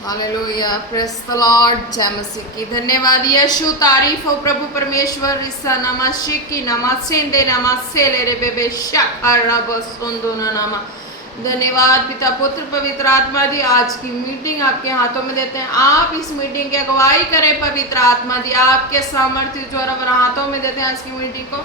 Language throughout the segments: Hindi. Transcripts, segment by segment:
हालेलुया, प्रेज द लॉर्ड, जय मसीह की। धन्यवाद यीशु, तारीफ हो प्रभु परमेश्वर। ईसा नमस्ते की नमस्ते नमस्ते ले रे बेबे शखरा बसुंदो नामा। धन्यवाद पिता पुत्र पवित्र आत्मा दी। आज की मीटिंग आपके हाथों में देते हैं। आप इस मीटिंग की अगुवाई करें पवित्र आत्मा दी। आपके सामर्थ्य द्वारा हाथों में देते हैं आज की मीटिंग को।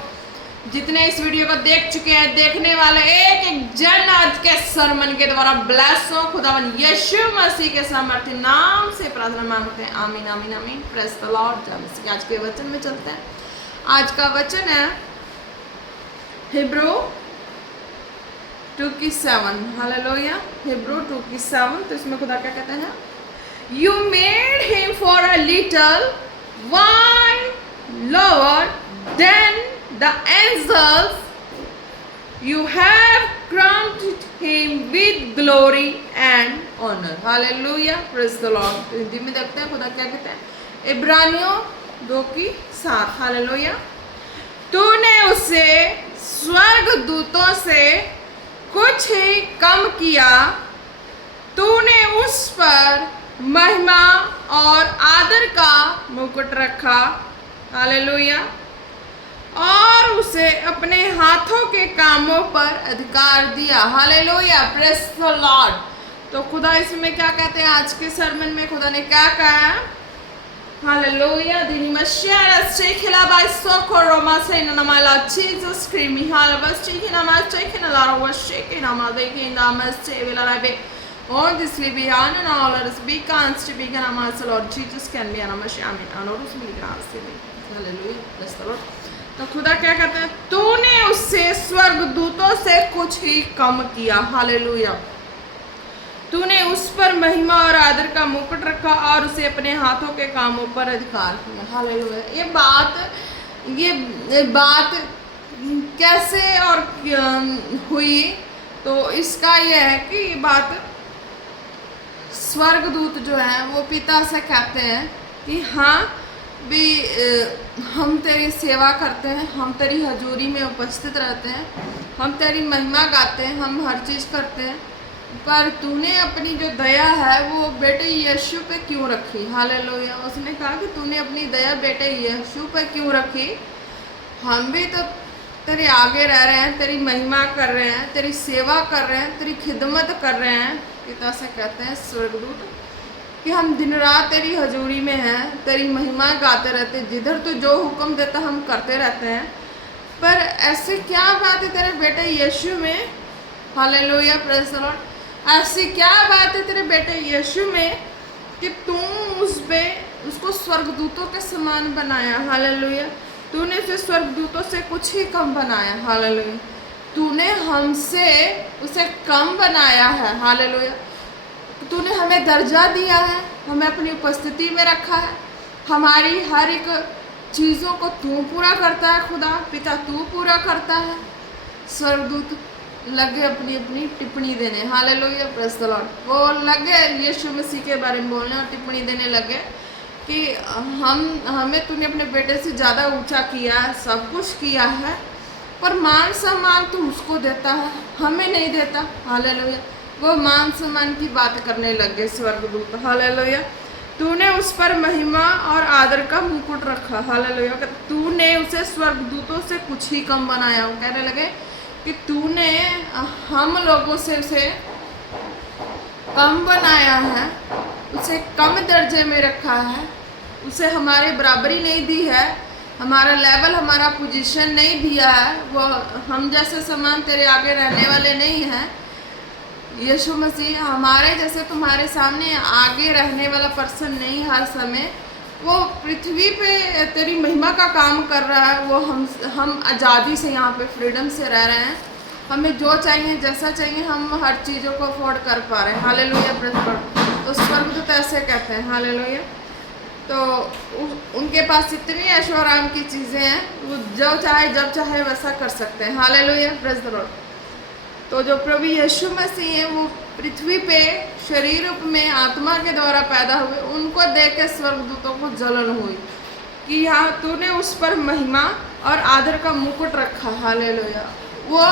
जितने इस वीडियो को देख चुके हैं, देखने वाले एक एक जन आज के सरमन के द्वारा ब्लेस हो। खुदावन यीशु मसीह के सामर्थ्य नाम से प्रार्थना मांगते हैं, आमीन आमीन आमीन। प्रेज द लॉर्ड, जय मसीह। आज के वचन में चलते हैं। आज का वचन है हिब्रू 2:7। Hallelujah, Hebrew 2:7। तो इसमें खुदा क्या कहते हैं? You made him for a little while lower than the angels, you have crowned him with glory and honor. Hallelujah, praise the Lord। तो हिंदी में देखते हैं खुदा क्या कहते हैं। इब्रानियों 2:7। हालेलुया। तूने उसे स्वर्ग दूतों से कुछ ही कम किया, तूने उस पर महिमा और आदर का मुकुट रखा। हालेलुया। और उसे अपने हाथों के कामों पर अधिकार दिया। Hallelujah, praise the Lord. तो खुदा इसमें क्या कहते हैं? आज के सरमन में खुदा ने क्या कहा? हालेलुया, दिनिमशिया स्टेखिला बाय सोकोरोमा से नमाला जीसस क्रीमी हालवस चेकिना मास चेकिना लारा वशेकिना मा देकिन नामस चेविलाबे on this libian and all us be cast to be gonna mas Lord Jesus can be anamashi amen anorus migrasi। Hallelujah, praise the Lord. तो खुदा क्या कहते हैं? तूने उससे स्वर्ग दूतों से कुछ ही कम किया। हालेलुया। तूने उस पर महिमा और आदर का मुकुट रखा और उसे अपने हाथों के कामों पर अधिकार किया। हालेलुया। ये बात कैसे और हुई? तो इसका यह है कि ये बात स्वर्गदूत जो है वो पिता से कहते हैं कि हाँ भी हम तेरी सेवा करते हैं, हम तेरी हजूरी में उपस्थित रहते हैं, हम तेरी महिमा गाते हैं, हम हर चीज़ करते हैं, पर तूने अपनी जो दया है वो बेटे यीशु पे क्यों रखी? हालेलुया। उसने कहा कि तूने अपनी दया बेटे यीशु पे क्यों रखी? हम भी तो तेरे आगे रह रहे हैं, तेरी महिमा कर रहे हैं, तेरी सेवा कर रहे हैं, तेरी खिदमत कर रहे हैं। पिता से कहते हैं स्वर्गदूत कि हम दिन रात तेरी हजूरी में हैं, तेरी महिमा गाते रहते, जिधर तू जो हुक्म देता हम करते रहते हैं। पर ऐसी क्या बात है तेरे बेटे यीशु में? Hallelujah, praise the Lord. ऐसी क्या बात है तेरे बेटे यीशु में कि तू उसको स्वर्गदूतों के समान बनाया? हालेलुया। तूने उसे स्वर्गदूतों से कुछ ही कम बनाया। हालेलुया। तूने हमसे उसे कम बनाया है। हालेलुया। तूने हमें दर्जा दिया है, हमें अपनी उपस्थिति में रखा है, हमारी हर एक चीज़ों को तू पूरा करता है। खुदा पिता तू पूरा करता है। स्वर्गदूत लगे अपनी अपनी टिप्पणी देने। Hallelujah, praise the Lord. वो लगे यीशु मसीह के बारे में बोलने और टिप्पणी देने लगे कि हमें तूने अपने बेटे से ज़्यादा ऊंचा किया है, सब कुछ किया है, पर मान सम्मान तू उसको देता है, हमें नहीं देता। हालेलुया। वो मान सम्मान की बात करने लग गए स्वर्गदूत। हालेलुया। तूने उस पर महिमा और आदर का मुकुट रखा। हालेलुया। तूने उसे स्वर्गदूतों से कुछ ही कम बनाया। वो कहने लगे कि तूने हम लोगों से उसे कम बनाया है, उसे कम दर्जे में रखा है, उसे हमारे बराबरी नहीं दी है, हमारा लेवल हमारा पोजीशन नहीं दिया है। वो हम जैसे समान तेरे आगे रहने वाले नहीं हैं। यीशु मसीह हमारे जैसे तुम्हारे सामने आगे रहने वाला पर्सन नहीं। हर समय वो पृथ्वी पे तेरी महिमा का काम कर रहा है। वो हम आज़ादी से यहाँ पे फ्रीडम से रह रहे हैं। हमें जो चाहिए जैसा चाहिए हम हर चीज़ों को अफोर्ड कर पा रहे हैं। Hallelujah, praise the Lord. तो स्वर्गदूत ऐसे कहते हैं। हालेलुया। तो उनके पास इतनी ऐशो आराम की चीज़ें हैं, वो जो चाहे जब चाहे वैसा कर सकते हैं। Hallelujah, praise the Lord. तो जो प्रभु यीशु मसीह है वो पृथ्वी पे शरीर रूप में आत्मा के द्वारा पैदा हुए, उनको देख के स्वर्गदूतों को जलन हुई कि हाँ तूने उस पर महिमा और आदर का मुकुट रखा। हालेलुया। वो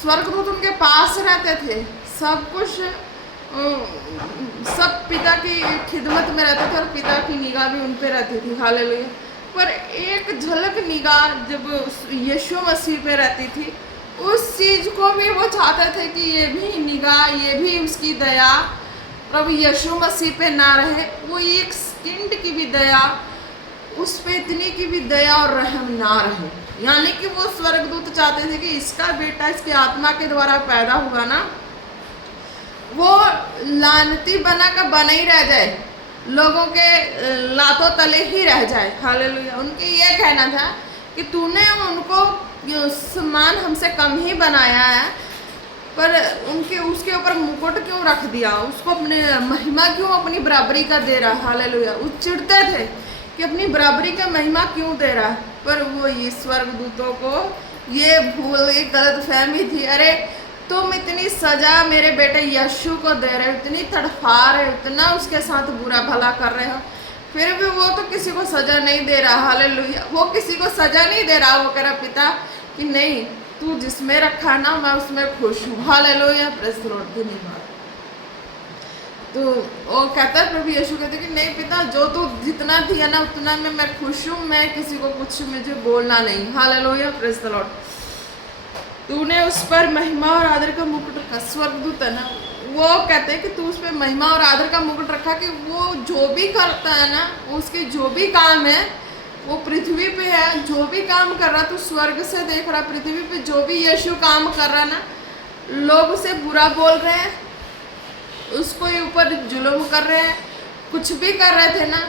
स्वर्गदूत उनके पास रहते थे, सब कुछ सब पिता की खिदमत में रहते थे और पिता की निगाह भी उन पे रहती थी, हालेलुया। पर एक झलक निगाह जब यीशु मसीह पे रहती थी, उस चीज़ को भी वो चाहते थे कि ये भी निगाह, ये भी उसकी दया प्रभु यीशु मसीह पे ना रहे, वो एक सेकंड की भी दया उस पे इतनी की भी दया और रहम ना रहे। यानी कि वो स्वर्गदूत चाहते थे कि इसका बेटा इसकी आत्मा के द्वारा पैदा हुआ ना, वो लानती बना का बना ही रह जाए, लोगों के लातों तले ही रह जाए, हालेलुया। उनके ये कहना था कि तूने उनको समान हमसे कम ही बनाया है, पर उनके उसके ऊपर मुकुट क्यों रख दिया, उसको अपने महिमा क्यों अपनी बराबरी का दे रहा, हालेलुया। वो चिढ़ते थे कि अपनी बराबरी का महिमा क्यों दे रहा है, पर वो ये स्वर्गदूतों को ये भूल, एक गलत फहमी थी। अरे तुम इतनी सजा मेरे बेटे यीशु को दे रहे हो, इतनी तड़फा रहे हो, इतना उसके साथ बुरा भला कर रहे हो, फिर भी वो तो किसी को सजा नहीं दे रहा, हालेलुया। वो किसी को सजा नहीं दे रहा, वो कह रहा पिता कि नहीं, तू जिसमें रखा ना मैं उसमें खुश हूँ, हालेलुया, प्रेज़ द लॉर्ड, धन्यवाद। तो वो कहता है, प्रभु यीशु कहते कि नहीं पिता, जो तू जितना दिया ना उतना में मैं खुश हूँ, मैं किसी को कुछ मुझे बोलना नहीं, हालेलुया, प्रेज़ द लॉर्ड। तूने उस पर महिमा और आदर का मुकुट रखा, स्वर्गदूत है ना, वो कहते हैं कि तू उस पर महिमा और आदर का मुकुट रखा कि वो जो भी करता है ना, उसके जो भी काम है, वो पृथ्वी पे है, जो भी काम कर रहा, तू स्वर्ग से देख रहा, पृथ्वी पे जो भी यीशु काम कर रहा ना, लोग उसे बुरा बोल रहे हैं, उसको ऊपर जुल्म कर रहे हैं, कुछ भी कर रहे थे ना,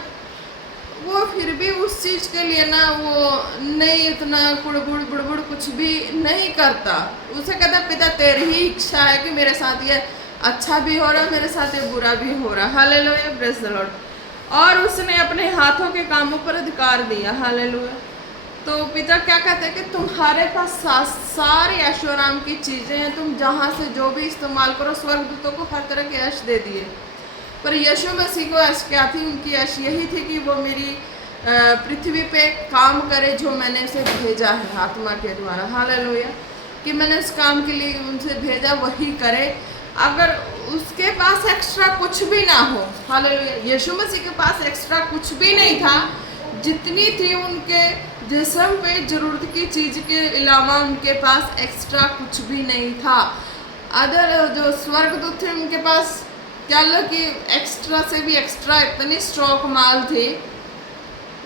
वो फिर भी उस चीज़ के लिए ना वो नहीं इतना कुड़बुड़ बुड़बुड़ कुछ भी नहीं करता। उसे कहता पिता तेरी ही इच्छा है कि मेरे साथ ये अच्छा भी हो रहा, मेरे साथ ये बुरा भी हो रहा, हालेलुया, प्रेज़ द लॉर्ड। और उसने अपने हाथों के कामों पर अधिकार दिया, हालेलुया। तो पिता क्या कहते हैं कि तुम्हारे पास सारी ऐशोआराम की चीज़ें हैं, तुम जहाँ से जो भी इस्तेमाल करो, स्वर्गदूतों को हर तरह के ऐश दे दिए, पर यीशु मसीह को ऐश क्या थी, उनकी ऐश यही थी कि वो मेरी पृथ्वी पे काम करे जो मैंने उसे भेजा है आत्मा के द्वारा, हालेलुया, कि मैंने उस काम के लिए उनसे भेजा वही करे। अगर उसके पास एक्स्ट्रा कुछ भी ना हो, हालेलुया, यीशु मसीह के पास एक्स्ट्रा कुछ भी नहीं था, जितनी थी उनके जिस्म पे ज़रूरत की चीज़ के अलावा उनके पास एक्स्ट्रा कुछ भी नहीं था। अदर जो स्वर्गदूत थे उनके पास क्या लो कि एक्स्ट्रा से भी एक्स्ट्रा इतनी स्टॉक माल थे,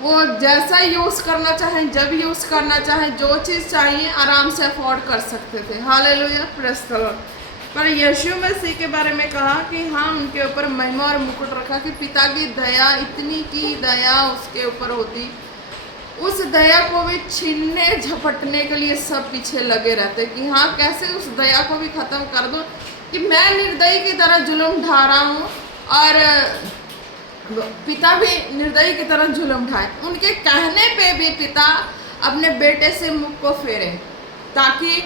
वो जैसा यूज़ करना चाहें, जब यूज़ करना चाहें, जो चीज़ चाहिए आराम से अफोर्ड कर सकते थे, हालेलुया, प्रेज़ द लॉर्ड। पर यीशु मसीह के बारे में कहा कि हाँ, उनके ऊपर महिमा और मुकुट रखा कि पिता की दया, इतनी की दया उसके ऊपर होती, उस दया को भी छीनने झपटने के लिए सब पीछे लगे रहते कि हाँ कैसे उस दया को भी ख़त्म कर दो, कि मैं निर्दयी की तरह जुल्म ढा रहा हूँ और पिता भी निर्दयी की तरह जुल्म ढाए। उनके कहने पे भी पिता अपने बेटे से मुख को फेरे ताकि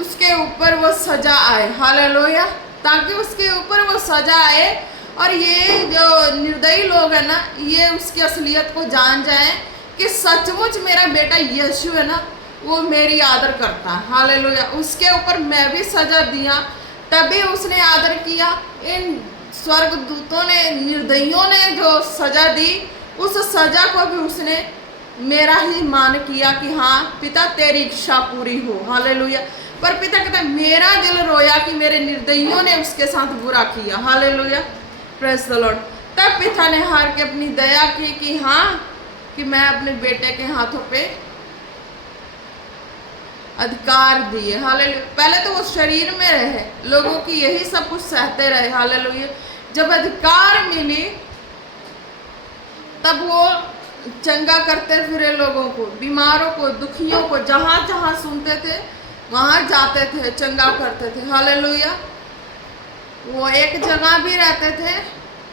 उसके ऊपर वो सजा आए, हालेलुया, ताकि उसके ऊपर वो सजा आए और ये जो निर्दयी लोग हैं ना, ये उसकी असलियत को जान जाए कि सचमुच मेरा बेटा यीशु है ना, वो मेरी आदर करता है, हालेलुया। उसके ऊपर मैं भी सजा दिया, तभी उसने आदर किया। इन स्वर्गदूतों ने, निर्दयियों ने जो सजा दी, उस सजा को भी उसने मेरा ही मान किया कि हाँ पिता तेरी इच्छा पूरी हो, हालेलुया। पर पिता कहता है मेरा दिल रोया कि मेरे निर्दयियों ने उसके साथ बुरा किया, हालेलुया, प्रेज़ द लॉर्ड। तब पिता ने हार के अपनी दया की कि हाँ कि मैं अपने बेटे के हाथों पे अधिकार दिए, हालेलुया। पहले तो वो शरीर में रहे, लोगों की यही सब कुछ सहते रहे, हालेलुया। जब अधिकार मिली तब वो चंगा करते फिरे लोगों को, बीमारों को, दुखियों को, जहाँ जहाँ सुनते थे वहाँ जाते थे, चंगा करते थे, हालेलुया। वो एक जगह भी रहते थे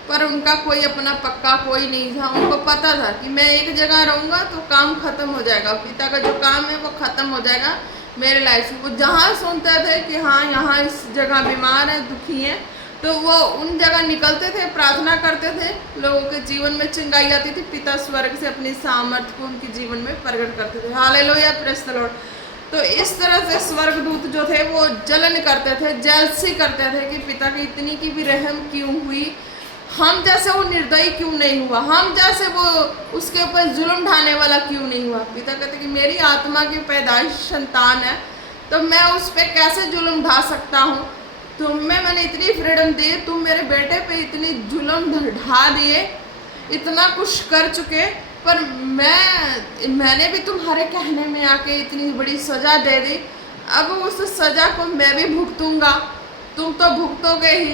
पर उनका कोई अपना पक्का कोई नहीं था। उनको पता था कि मैं एक जगह रहूँगा तो काम खत्म हो जाएगा, पिता का जो काम है वो खत्म हो जाएगा मेरे लाइफ में। वो जहाँ सुनते थे कि हाँ यहाँ इस जगह बीमार है, दुखी है, तो वो उन जगह निकलते थे, प्रार्थना करते थे, लोगों के जीवन में चंगाई आती थी। पिता स्वर्ग से अपनी सामर्थ्य को उनके जीवन में प्रकट करते थे, हालेलुया, प्रेज़ द लॉर्ड। तो इस तरह से स्वर्गदूत जो थे वो जलन करते थे, जेलसी करते थे कि पिता की इतनी की भी रहम क्यों हुई, हम जैसे वो निर्दयी क्यों नहीं हुआ, हम जैसे वो उसके ऊपर जुल्म ढाने वाला क्यों नहीं हुआ। पिता कहते कि मेरी आत्मा की पैदाइश संतान है, तो मैं उस पर कैसे जुल्म ढा सकता हूँ। तुम्हें मैंने इतनी फ्रीडम दी, तुम मेरे बेटे पे इतनी जुल्म ढा दिए, इतना कुछ कर चुके, पर मैंने भी तुम्हारे कहने में आके इतनी बड़ी सज़ा दे दी। अब उस सज़ा को मैं भी भुगतूंगा, तुम तो भुगतोगे ही।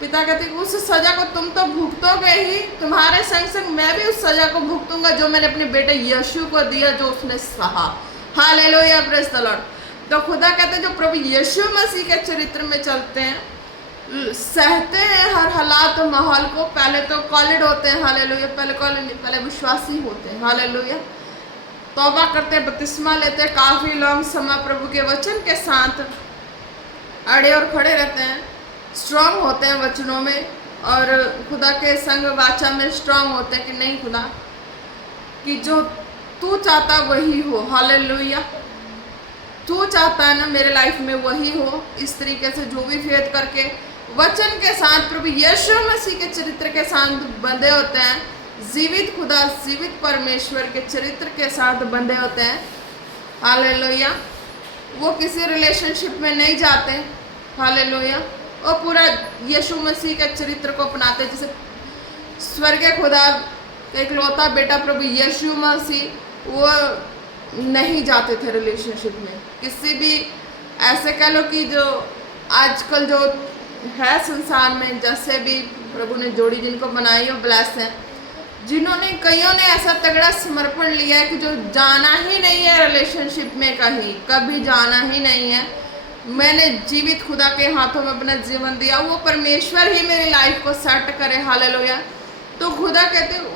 पिता कहते कि उस सज़ा को तुम तो भुगतोगे ही, तुम्हारे संग संग मैं भी उस सज़ा को भुगतूंगा जो मैंने अपने बेटे यीशु को दिया, जो उसने सहा। Hallelujah, praise the Lord. तो खुदा कहते हैं जो प्रभु यीशु मसीह के चरित्र में चलते हैं, सहते हैं हर हालात और माहौल को, पहले तो कॉलिड होते हैं, हालेलुया, पहले विश्वासी होते हैं, हालेलुया, तौबा करते हैं, बपतिस्मा लेते हैं, काफ़ी लंबा समय प्रभु के वचन के साथ अड़े और खड़े रहते हैं, स्ट्रांग होते हैं वचनों में, और खुदा के संग वाचा में स्ट्रांग होते हैं कि नहीं खुदा, कि जो तू चाहता वही हो, हालेलुया, तू चाहता है ना मेरे लाइफ में वही हो। इस तरीके से जो भी फेथ करके वचन के साथ प्रभु यीशु मसीह के चरित्र के साथ बंधे होते हैं, जीवित खुदा, जीवित परमेश्वर के चरित्र के साथ बंधे होते हैं, हालेलुया, वो किसी रिलेशनशिप में नहीं जाते, हालेलुया, वो पूरा यीशु मसीह के चरित्र को अपनाते। जैसे स्वर्गीय खुदा का इकलौता बेटा प्रभु यीशु मसीह, वो नहीं जाते थे रिलेशनशिप में किसी भी, ऐसे कह लो कि जो आजकल जो है संसार में, जैसे भी प्रभु ने जोड़ी जिनको बनाई हो ब्लेस हैं, जिन्होंने कईयों ने ऐसा तगड़ा समर्पण लिया है कि जो जाना ही नहीं है रिलेशनशिप में, कहीं कभी जाना ही नहीं है, मैंने जीवित खुदा के हाथों में अपना जीवन दिया, वो परमेश्वर ही मेरी लाइफ को सेट करे, हालेलुया। तो खुदा कहते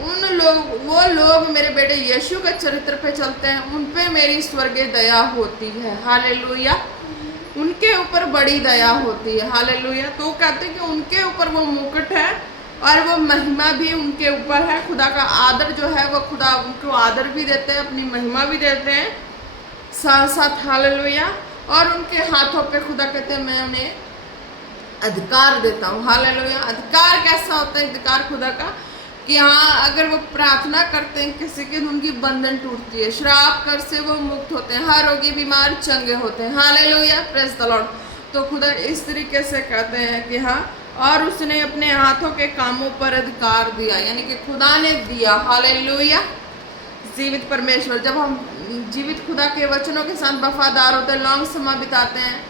वो लोग मेरे बेटे यीशु के चरित्र पे चलते हैं, उन पे मेरी स्वर्गीय दया होती है, हालेलुया, उनके ऊपर बड़ी दया होती है, हालेलुया। तो कहते हैं कि उनके ऊपर वो मुकुट है और वो महिमा भी उनके ऊपर है, खुदा का आदर जो है वो खुदा उनको आदर भी देते हैं, अपनी महिमा भी देते हैं साथ साथ, हालेलुया। और उनके हाथों पे खुदा कहते हैं मैं उन्हें अधिकार देता हूँ, हालेलुया। अधिकार कैसा होता है? अधिकार खुदा का कि हाँ, अगर वो प्रार्थना करते हैं किसी की, उनकी बंधन टूटती है, श्राप कर से वो मुक्त होते हैं, हर रोगी बीमार चंगे होते हैं, हालेलुया, प्रेज़ द लॉर्ड। तो खुदा इस तरीके से कहते हैं कि हाँ, और उसने अपने हाथों के कामों पर अधिकार दिया, यानी कि खुदा ने दिया, हालेलुया। जीवित परमेश्वर, जब हम जीवित खुदा के वचनों के साथ वफादार होते हैं, लॉन्ग समय बिताते हैं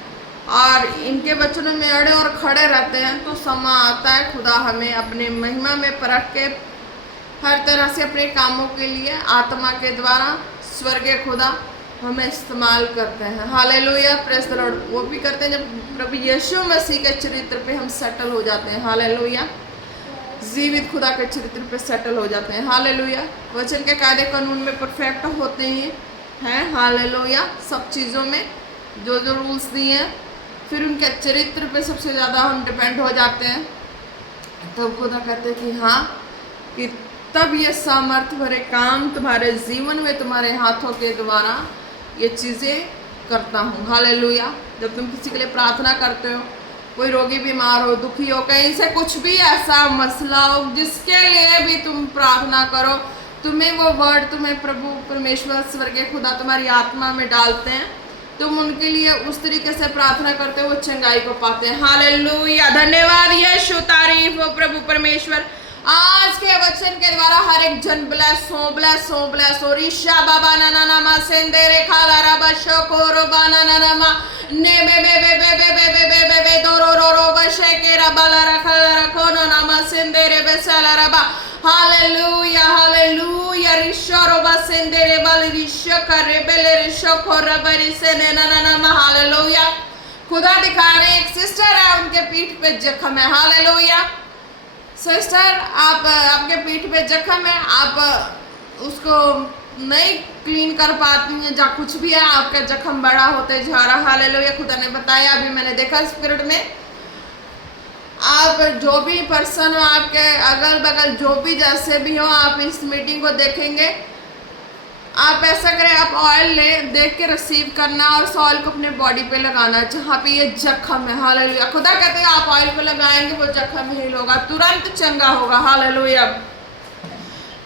और इनके वचनों में अड़े और खड़े रहते हैं, तो समय आता है खुदा हमें अपने महिमा में परख के हर तरह से अपने कामों के लिए आत्मा के द्वारा स्वर्गीय खुदा हमें इस्तेमाल करते हैं, हालेलुया, प्रेज़ द लॉर्ड। वो भी करते हैं जब प्रभु यीशु मसीह के चरित्र पे हम सेटल हो जाते हैं, हालेलुया, जीवित खुदा के चरित्र पे सेटल हो जाते हैं, हालेलुया। वचन के कायदे कानून में परफेक्ट होते हैं, हालेलुया, सब चीज़ों में जो जो रूल्स दिए हैं, फिर उनके चरित्र पे सबसे ज़्यादा हम डिपेंड हो जाते हैं। तो खुदा कहते हैं कि हाँ, कि तब ये सामर्थ्य भरे काम तुम्हारे जीवन में तुम्हारे हाथों के द्वारा ये चीज़ें करता हूँ, हालेलुया। जब तुम किसी के लिए प्रार्थना करते हो, कोई रोगी बीमार हो, दुखी हो, कहीं से कुछ भी ऐसा मसला हो, जिसके लिए भी तुम प्रार्थना करो, तुम्हें वो वर्ड, तुम्हें प्रभु परमेश्वर स्वर्गीय खुदा तुम्हारी आत्मा में डालते हैं, तुम उनके लिए उस तरीके से प्रार्थना करते हो, वो चंगाई को पाते हैं, हालेलुया। धन्यवाद यीशु, तारीफ हो प्रभु परमेश्वर। आज के वचन के द्वारा हर एक जन ब्लेस हो, ब्लेस हो, ब्लेस हो। ऋषा बाबा नाना नामा सेंदेरे खाला रबा शोकोरो बाना नाना मा ने बे बे बे बे बे बे बे बे बे बे दोरो रो रो बशे के रबाला रखा रखो नो नामा सेंदेरे बेसाला रबा, हालेलुया, हालेलुया। ऋषा रोबा सेंदेरे बाल ऋषा करे बेले ऋषा खोरा बरी से ने नाना नामा, हालेलुया। खुदा दिखा रहे एक सिस्टर है, उनके पीठ पे जख्म है, हालेलुया। सिस्टर, आप आपके पीठ पे जख्म है, आप उसको नहीं क्लीन कर पाती हैं, जहाँ कुछ भी है आपका जख्म बड़ा होते जा रहा, हालेलुया। खुदा ने बताया, अभी मैंने देखा स्पिरिट में, आप जो भी पर्सन हो, आपके अगल बगल जो भी जैसे भी हो, आप इस मीटिंग को देखेंगे आप ऐसा करें, आप ऑयल ले, देख के रिसीव करना और उस ऑयल को अपने बॉडी पे लगाना जहाँ पे ये जख्म है। हालेलुया। खुदा कहते हैं आप ऑयल को लगाएंगे वो जख्म हील होगा, तुरंत चंगा होगा। हालेलुया।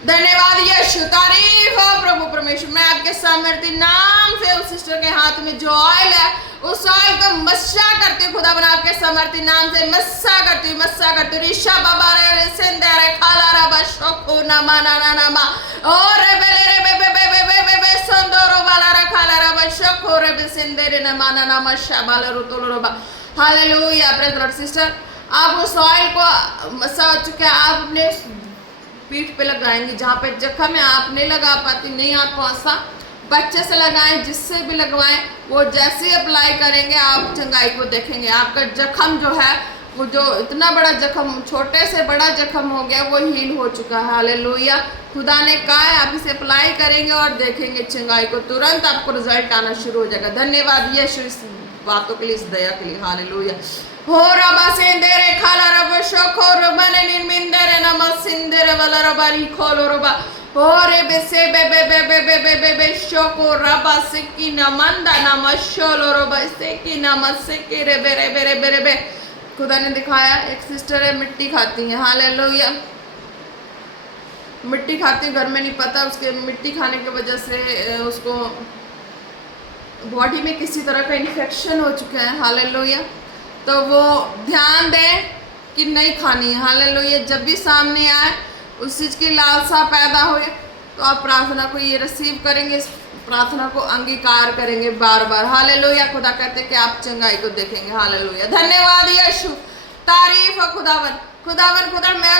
धन्यवाद यीशु, तारीफ हो प्रभु परमेश्वर। मैं आपके सामर्थ्य नाम से उस सिस्टर के हाथ में जो ऑयल है उस ऑयल को मस्सा करती हूँ खुदा बना, आपके सामर्थ्य नाम से मस्सा करती हूँ, मस्सा करती हूँ। ऋषा बाबा रे सिंदे रे खाला रा बशोको नमा ना ना नमा और बेले रे बे बे बे बे बे बे संदोरो वाला रा खाला रा बशोको रे बे सिंदे रे नमा ना नमा शाबाला रुतोलो रोबा। Hallelujah. Praise the lord. Sister आप उस ऑयल को मस्सा हो चुके हैं, आप अपने पीठ पे लगाएंगे जहाँ पे जख्म है। आप नहीं लगा पाती, नहीं आपको आसा, बच्चे से लगाएं, जिससे भी लगवाएं, वो जैसे ही अप्लाई करेंगे आप चंगाई को देखेंगे। आपका जख्म जो है वो जो इतना बड़ा जख्म, छोटे से बड़ा जख्म हो गया, वो हील हो चुका है। हालेलुया। खुदा ने कहा है आप इसे अप्लाई करेंगे और देखेंगे चंगाई को, तुरंत आपको रिजल्ट आना शुरू हो जाएगा। धन्यवाद यीशु इस बातों के लिए, इस दया के लिए। हालेलुया। हो रबा सेंदेरे खाला रब शोखो रबने निर्मिंदेरे नमः सिंदेरे वाला रबारी खोलो रबा हो रे बेसे बे बे बे बे बे बे बे बे शोको रबा सिक्की नमंदा नमः शोलो रबा सिक्की नमः सिक्की रे बे रे बे रे बे रे बे। खुदा ने दिखाया एक सिस्टर है मिट्टी खाती है। हालेलुया। मिट्टी खाती, घर में नहीं पता, उसके मिट्टी खाने की वजह से उसको बॉडी में किसी तरह का इन्फेक्शन हो चुका है। हालेलुया। तो वो ध्यान दें कि नहीं खानी है। हालेलुया। जब भी सामने आए उस चीज़ की लालसा पैदा हो तो आप प्रार्थना को ये रिसीव करेंगे, इस प्रार्थना को अंगीकार करेंगे बार बार। हालेलुया। खुदा कहते हैं कि आप चंगाई को देखेंगे। हालेलुया। धन्यवाद यीशु, तारीफ है खुदावन। खुदावन खुदा मैं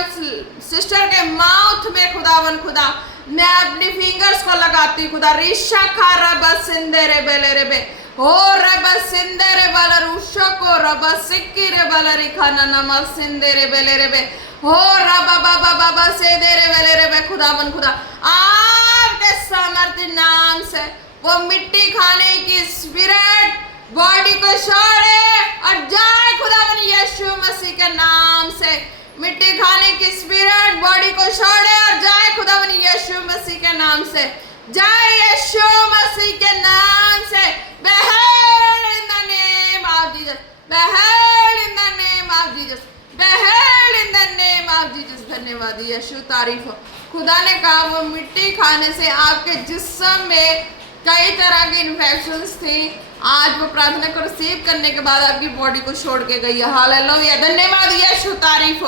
सिस्टर के माउथ में खुदावन खुदा मैं अपनी फिंगर्स को लगाती खुदा। रिशा खा रबा सिंदे रे बेले रे बे हो रबा सिंदे रे बाला रुशो को रबा सिक्की रे बाला रिखाना नमा सिंदे रे बेले रे बे हो रबा बाबा बाबा से दे रे बेले रे बे। खुदावन खुदा आपके सामर्थ्य नाम से वो मिट्टी खाने की स्पिरिट बॉडी को छोड़े और जाए खुदावन यीशु मसीह के नाम से। मिट्टी खाने की स्पिरिट बॉडी को छोड़े और जाए खुदावन यीशु मसीह के नाम से, जाए यीशु मसीह के नाम से। Behead in the name of Jesus. Behead in the name of Jesus. Behead in the name of Jesus. धन्यवाद यीशु, तारीफ हो। खुदा ने कहा वो मिट्टी खाने से आपके जिस्म में कई तरह की इन्फेक्शंस थी, आज वो प्रार्थना को रिसीव करने के बाद आपकी बॉडी को छोड़ के गई है। हालेलुया। धन्यवाद यीशु, तारीफ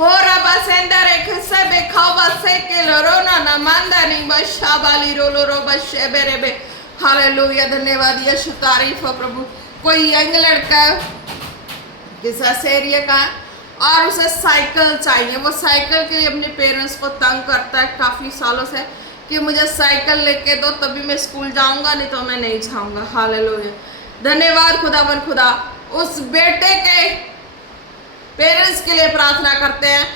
हो रबा सेंदर एक से बेखावा से के लोरोना ना मंदानी बशाबाली रोलो रो बशेबेरे बे। हालेलुया। धन्यवाद यीशु, तारीफ हो प्रभु। कोई यंग लड़का किस एरिया का और उसे साइकिल चाहिए, वो साइकिल के लिए अपने पेरेंट्स को तंग करता है काफ़ी सालों से कि मुझे साइकिल लेके दो तभी मैं स्कूल जाऊंगा, नहीं तो मैं नहीं जाऊंगा। हालेलुया। धन्यवाद खुदावन खुदा। उस बेटे के पेरेंट्स के लिए प्रार्थना करते हैं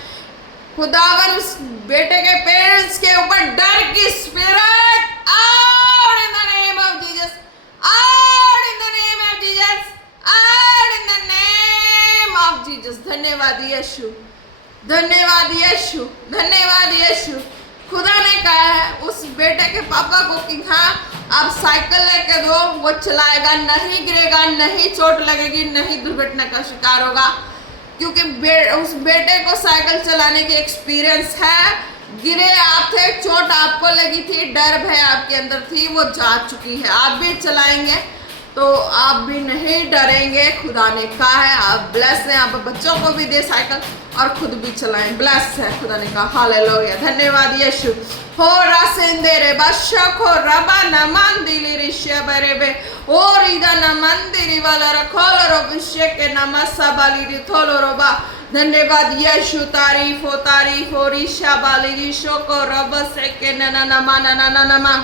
खुदावन, उस बेटे के पेरेंट्स के ऊपर डर की spirit out in the name of Jesus, out in the name of Jesus, out in the name of Jesus। धन्यवाद यीशु, धन्यवाद यीशु, धन्यवाद यीशु। खुदा ने कहा है उस बेटे के पापा को कि हाँ आप साइकिल लेके दो, वो चलाएगा, नहीं गिरेगा, नहीं चोट लगेगी, नहीं दुर्घटना का शिकार होगा, क्योंकि उस बेटे को साइकिल चलाने की एक्सपीरियंस है। गिरे आप थे, चोट आपको लगी थी, डर भय आपके अंदर थी, वो जा चुकी है। आप भी चलाएंगे तो आप भी नहीं डरेंगे। खुदा ने कहा है आप ब्लेस हैं, आप बच्चों को भी दे साइकिल और खुद भी चलाएं, ब्लेस है। खुदा ने कहा हालेलुया। धन्यवाद यीशु। हो रासेंदेरे बशको रबा नमंदिली रिशे बरेबे और इदा नमंदिरी वाला रखोलो रो विषय के नमस्सा बाली रिथोलो रोबा। धन्यवाद यीशु, तारीफ हो ऋषा बाली ऋषो को रब से के नना नमा नना नमा।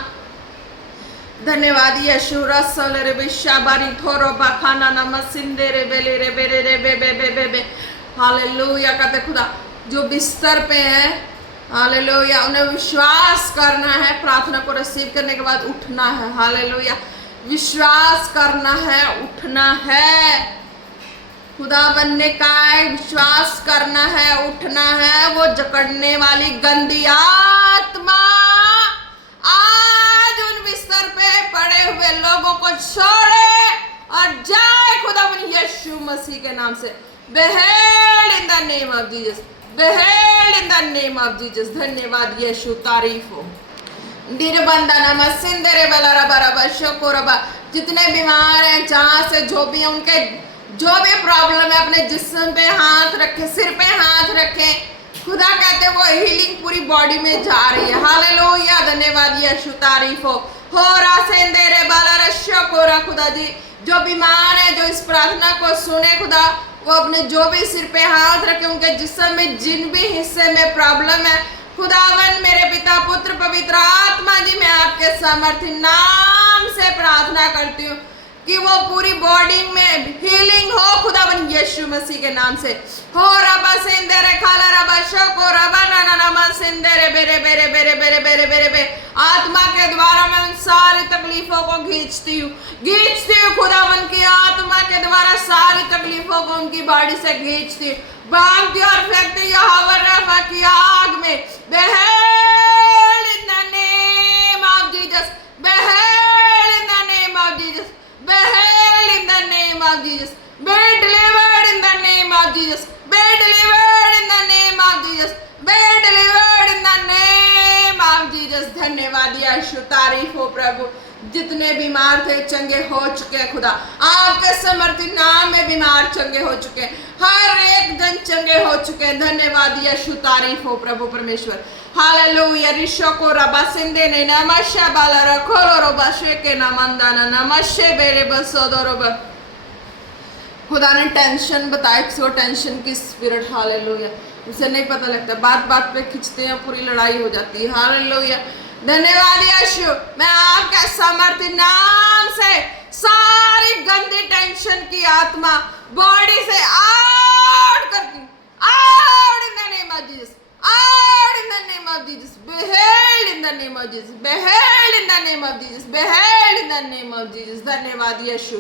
धन्यवाद यीशु। रसल रे विशा बारी थोरो बाखाना नमा सिंदे रे बेले रे बेरे रे बे बे बे बे बे। हालेलुया। कहते खुदा जो बिस्तर पे है, हालेलुया, उन्हें विश्वास करना है, प्रार्थना को रिसीव करने के बाद उठना है। हालेलुया। विश्वास करना है, उठना है। खुदावन ने कहा है विश्वास करना है, उठना है। वो जकड़ने वाली गंदी आत्मा आज पड़े हुए लोगों को छोड़े और जाए खुदावन यीशु मसीह के नाम से। Behold in the name of Jesus, behold in the name of Jesus। धन्यवाद यीशु, तारीफ हो। जितने बीमार हैं, जहाँ से जो भी है, उनके जो भी प्रॉब्लम है, अपने जिस्म पे हाथ रखे, सिर पे हाथ रखे। खुदा कहते हैं वो हीलिंग पूरी बॉडी में जा रही है। हालेलुया, धन्यवाद यीशु, तारीफ हो। रासेंदेरे बाला रश्यो कोरा। खुदा जी जो बीमार है, जो इस प्रार्थना को सुने खुदा, वो अपने जो भी सिर पे हाथ रखे, उनके जिस्म में जिन भी हिस्से में प्रॉब्लम है, खुदावन मेरे पिता पुत्र पवित्र आत्मा जी, मैं आपके सामर्थ्य नाम से प्रार्थना करती हूँ कि वो पूरी बॉडी में हीलिंग हो खुदावन यीशु मसीह के नाम से। हो रबा सिंदेरे खाला रबा शको रबा ना ना मा सिंदेरे बेरे बेरे बेरे बेरे बेरे बेरे बे। आत्मा के द्वारा मैं उन सारी तकलीफों को खींचती हूँ खुदावन की आत्मा के द्वारा सारी तकलीफों को उनकी बॉडी से खींचती हूँ, बांधती और फेंकती हवर रफा की आग में। Behold in the name of Jesus, behold in the name of Jesus, behold in the name of Jesus, be delivered in the name of Jesus, be delivered in the name of Jesus, be delivered in the name of Jesus। धन्यवाद यीशु, तारीफ हो प्रभु। जितने बीमार थे चंगे हो चुके हैं खुदा, आपके समर्थी नाम में बीमार चंगे हो चुके हैं, हर एक जन चंगे हो चुके हैं। धन्यवाद यीशु, तारीफ हो प्रभु परमेश्वर। हालेलुया। रिशो को रबा सिंदे ने नमस्ते बाला रखो रोबा शेके नमंदाना नमस्ते बेरे बसोदो रोबा। खुदा ने टेंशन बताया, किसी को टेंशन की स्पिरिट, हालेलुया, उसे नहीं पता लगता, बात बात पे खींचते हैं, पूरी लड़ाई हो जाती है। हालेलुया, धन्यवाद यीशु। मैं आपके सामर्थ्य नाम से सारी गंदी टेंशन की आत्मा बॉडी से आउट करती हूँ, out in the name of Jesus, out in the name of Jesus, behold in the name of Jesus, behold in the name of Jesus, behold in the name of Jesus। धन्यवाद यीशु,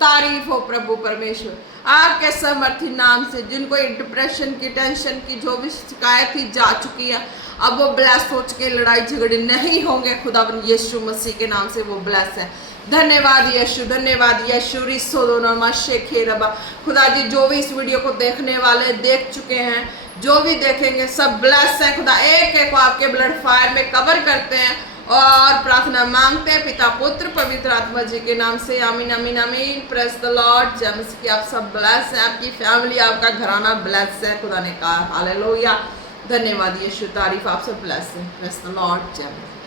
तारीफ हो प्रभु परमेश्वर। आपके समर्थी नाम से जिनको डिप्रेशन की, टेंशन की जो भी शिकायत थी जा चुकी है, अब वो ब्लेस हो चुके, लड़ाई झगड़े नहीं होंगे खुदावन यीशु मसीह के नाम से, वो ब्लेस है। धन्यवाद यीशु, धन्यवाद यीशु। रिसो दोनों शेखे रबा। खुदा जी जो भी इस वीडियो को देखने वाले देख चुके हैं, जो भी देखेंगे, सब ब्लेस है खुदा। एक एक को आपके ब्लड फायर में कवर करते हैं और प्रार्थना मांगते हैं पिता पुत्र पवित्र आत्मा जी के नाम से। आमीन आमीन आमीन। Praise the Lord. जय मसीह की। आप सब ब्लेस हैं, आपकी फैमिली, आपका घराना ब्लेस है, खुदा ने कहा। हालेलुया, धन्यवाद यीशु, तारीफ। आप सब ब्लेस हैं। Praise the Lord. जय मसीह।